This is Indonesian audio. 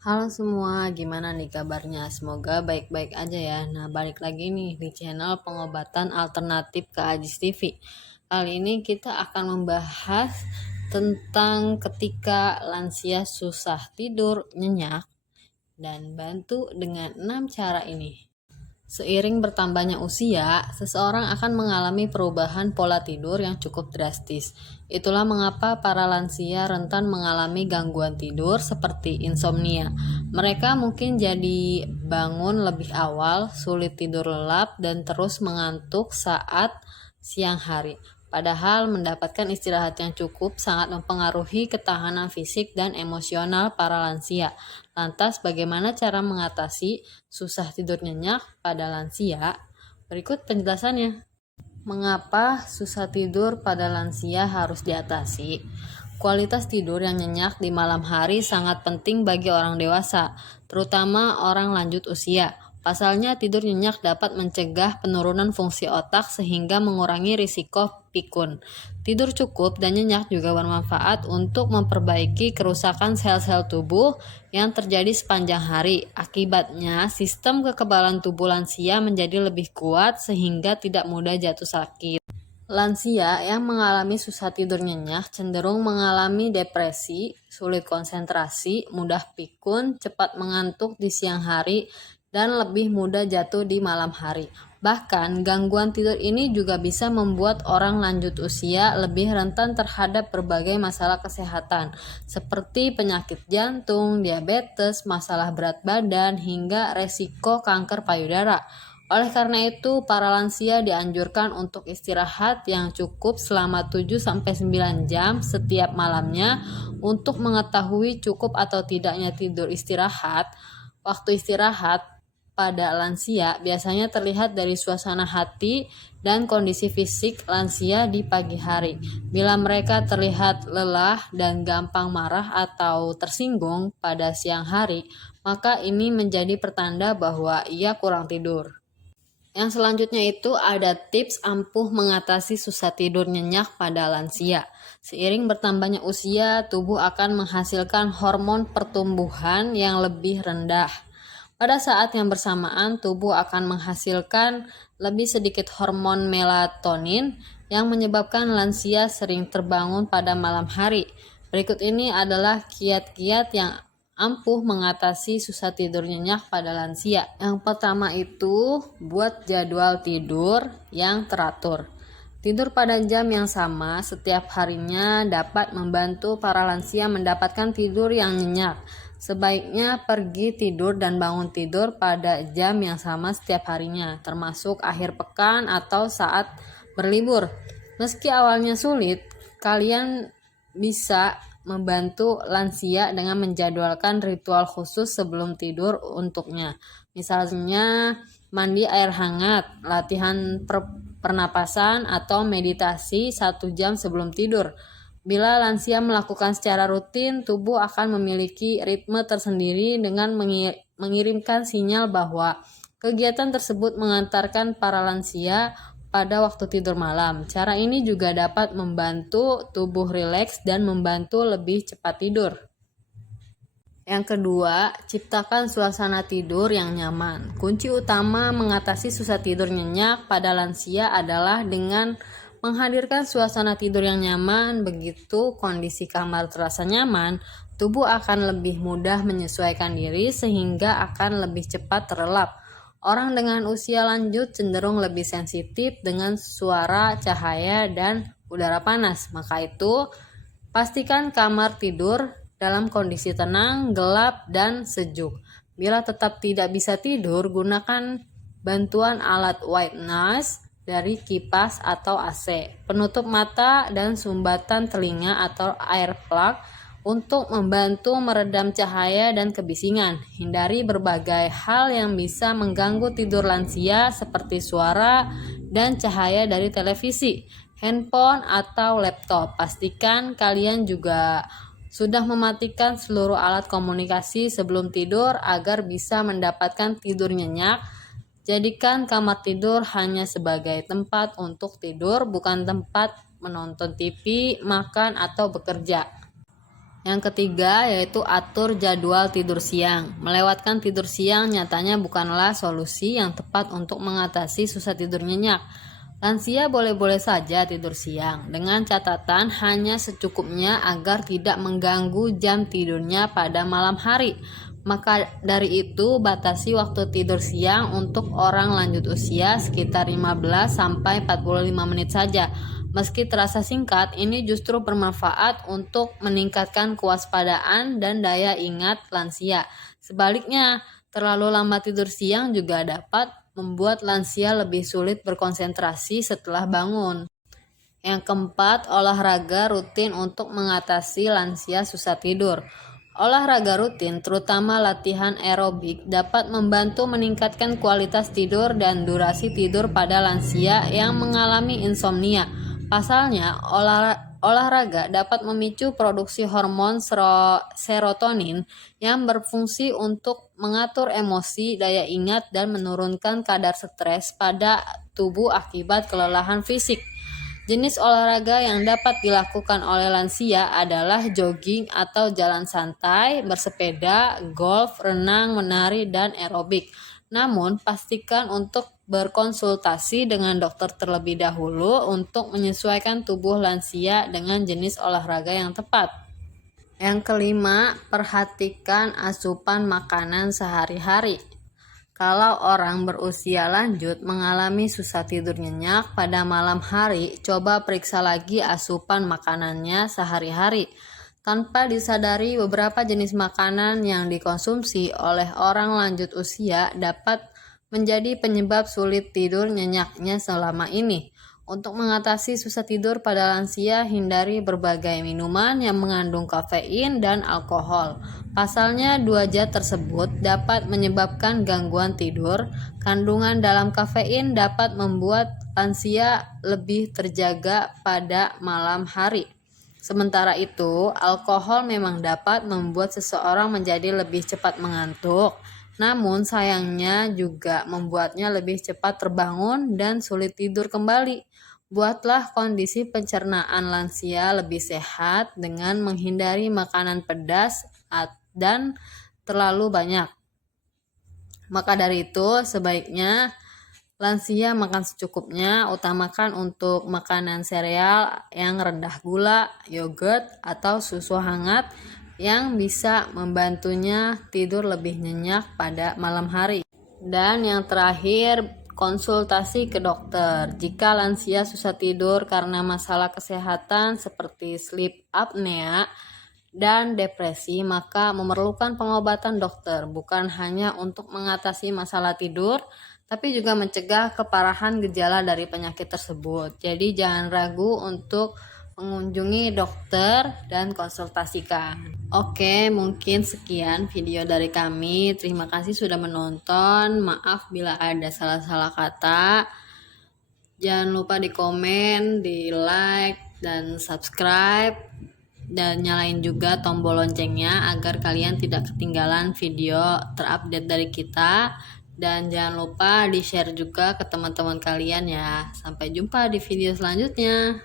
Halo semua, gimana nih kabarnya? Semoga baik-baik aja ya. Nah, balik lagi nih di channel pengobatan alternatif ke Ajis TV. Kali ini kita akan membahas tentang ketika lansia susah tidur, nyenyak, dan bantu dengan 6 cara ini. Seiring bertambahnya usia, seseorang akan mengalami perubahan pola tidur yang cukup drastis. Itulah mengapa para lansia rentan mengalami gangguan tidur seperti insomnia. Mereka mungkin jadi bangun lebih awal, sulit tidur lelap, dan terus mengantuk saat siang hari. Padahal mendapatkan istirahat yang cukup sangat mempengaruhi ketahanan fisik dan emosional para lansia. Lantas bagaimana cara mengatasi susah tidur nyenyak pada lansia? Berikut penjelasannya. Mengapa susah tidur pada lansia harus diatasi? Kualitas tidur yang nyenyak di malam hari sangat penting bagi orang dewasa, terutama orang lanjut usia. Pasalnya, tidur nyenyak dapat mencegah penurunan fungsi otak sehingga mengurangi risiko pikun. Tidur cukup dan nyenyak juga bermanfaat untuk memperbaiki kerusakan sel-sel tubuh yang terjadi sepanjang hari. Akibatnya, sistem kekebalan tubuh lansia menjadi lebih kuat sehingga tidak mudah jatuh sakit. Lansia yang mengalami susah tidur nyenyak cenderung mengalami depresi, sulit konsentrasi, mudah pikun, cepat mengantuk di siang hari, dan lebih mudah jatuh di malam hari. Bahkan, gangguan tidur ini juga bisa membuat orang lanjut usia lebih rentan terhadap berbagai masalah kesehatan, seperti penyakit jantung, diabetes, masalah berat badan, hingga resiko kanker payudara. Oleh karena itu, para lansia dianjurkan untuk istirahat yang cukup selama 7-9 jam setiap malamnya untuk mengetahui cukup atau tidaknya tidur istirahat. Waktu istirahat pada lansia biasanya terlihat dari suasana hati dan kondisi fisik lansia di pagi hari. Bila mereka terlihat lelah dan gampang marah atau tersinggung pada siang hari, maka ini menjadi pertanda bahwa ia kurang tidur. Yang selanjutnya itu ada tips ampuh mengatasi susah tidur nyenyak pada lansia. Seiring bertambahnya usia, tubuh akan menghasilkan hormon pertumbuhan yang lebih rendah. Pada saat yang bersamaan, tubuh akan menghasilkan lebih sedikit hormon melatonin yang menyebabkan lansia sering terbangun pada malam hari. Berikut ini adalah kiat-kiat yang ampuh mengatasi susah tidur nyenyak pada lansia. Yang pertama itu buat jadwal tidur yang teratur. Tidur pada jam yang sama setiap harinya dapat membantu para lansia mendapatkan tidur yang nyenyak. Sebaiknya pergi tidur dan bangun tidur pada jam yang sama setiap harinya, termasuk akhir pekan atau saat berlibur. Meski awalnya sulit, kalian bisa membantu lansia dengan menjadwalkan ritual khusus sebelum tidur untuknya. Misalnya mandi air hangat, latihan pernapasan, atau meditasi 1 jam sebelum tidur. Bila lansia melakukan secara rutin, tubuh akan memiliki ritme tersendiri dengan mengirimkan sinyal bahwa kegiatan tersebut mengantarkan para lansia pada waktu tidur malam. Cara ini juga dapat membantu tubuh rileks dan membantu lebih cepat tidur. Yang kedua, ciptakan suasana tidur yang nyaman. Kunci utama mengatasi susah tidur nyenyak pada lansia adalah dengan menghadirkan suasana tidur yang nyaman. Begitu kondisi kamar terasa nyaman, tubuh akan lebih mudah menyesuaikan diri sehingga akan lebih cepat terlelap. Orang dengan usia lanjut cenderung lebih sensitif dengan suara, cahaya, dan udara panas. Maka itu, pastikan kamar tidur dalam kondisi tenang, gelap, dan sejuk. Bila tetap tidak bisa tidur, gunakan bantuan alat white noise dari kipas atau AC, penutup mata, dan sumbatan telinga atau air plug untuk membantu meredam cahaya dan kebisingan. Hindari berbagai hal yang bisa mengganggu tidur lansia seperti suara dan cahaya dari televisi, handphone, atau laptop. Pastikan kalian juga sudah mematikan seluruh alat komunikasi sebelum tidur agar bisa mendapatkan tidur nyenyak. Jadikan kamar tidur hanya sebagai tempat untuk tidur, bukan tempat menonton TV, makan, atau bekerja. Yang ketiga yaitu atur jadwal tidur siang. Melewatkan tidur siang nyatanya bukanlah solusi yang tepat untuk mengatasi susah tidur nyenyak. Lansia boleh-boleh saja tidur siang, dengan catatan hanya secukupnya agar tidak mengganggu jam tidurnya pada malam hari. Maka dari itu, batasi waktu tidur siang untuk orang lanjut usia sekitar 15-45 menit saja. Meski terasa singkat, ini justru bermanfaat untuk meningkatkan kewaspadaan dan daya ingat lansia. Sebaliknya, terlalu lama tidur siang juga dapat membuat lansia lebih sulit berkonsentrasi setelah bangun. Yang keempat, olahraga rutin untuk mengatasi lansia susah tidur. Olahraga rutin, terutama latihan aerobik, dapat membantu meningkatkan kualitas tidur dan durasi tidur pada lansia yang mengalami insomnia. Pasalnya, olahraga dapat memicu produksi hormon serotonin yang berfungsi untuk mengatur emosi, daya ingat, dan menurunkan kadar stres pada tubuh akibat kelelahan fisik. Jenis olahraga yang dapat dilakukan oleh lansia adalah jogging atau jalan santai, bersepeda, golf, renang, menari, dan aerobik. Namun, pastikan untuk berkonsultasi dengan dokter terlebih dahulu untuk menyesuaikan tubuh lansia dengan jenis olahraga yang tepat. Yang kelima, perhatikan asupan makanan sehari-hari. Kalau orang berusia lanjut mengalami susah tidur nyenyak pada malam hari, coba periksa lagi asupan makanannya sehari-hari. Tanpa disadari, beberapa jenis makanan yang dikonsumsi oleh orang lanjut usia dapat menjadi penyebab sulit tidur nyenyaknya selama ini. Untuk mengatasi susah tidur pada lansia, hindari berbagai minuman yang mengandung kafein dan alkohol. Pasalnya, dua zat tersebut dapat menyebabkan gangguan tidur. Kandungan dalam kafein dapat membuat lansia lebih terjaga pada malam hari. Sementara itu, alkohol memang dapat membuat seseorang menjadi lebih cepat mengantuk. Namun sayangnya juga membuatnya lebih cepat terbangun dan sulit tidur kembali. Buatlah kondisi pencernaan lansia lebih sehat dengan menghindari makanan pedas dan terlalu banyak. Maka dari itu, sebaiknya lansia makan secukupnya, utamakan untuk makanan sereal yang rendah gula, yogurt, atau susu hangat yang bisa membantunya tidur lebih nyenyak pada malam hari. Dan yang terakhir, konsultasi ke dokter. Jika lansia susah tidur karena masalah kesehatan seperti sleep apnea dan depresi, maka memerlukan pengobatan dokter, bukan hanya untuk mengatasi masalah tidur, tapi juga mencegah keparahan gejala dari penyakit tersebut. Jadi jangan ragu untuk mengunjungi dokter dan konsultasikan. Oke, mungkin sekian video dari kami. Terima kasih sudah menonton. Maaf bila ada salah-salah kata. Jangan lupa di komen, di like, dan subscribe. Dan nyalain juga tombol loncengnya agar kalian tidak ketinggalan video terupdate dari kita. Dan jangan lupa di share juga ke teman-teman kalian ya. Sampai jumpa di video selanjutnya.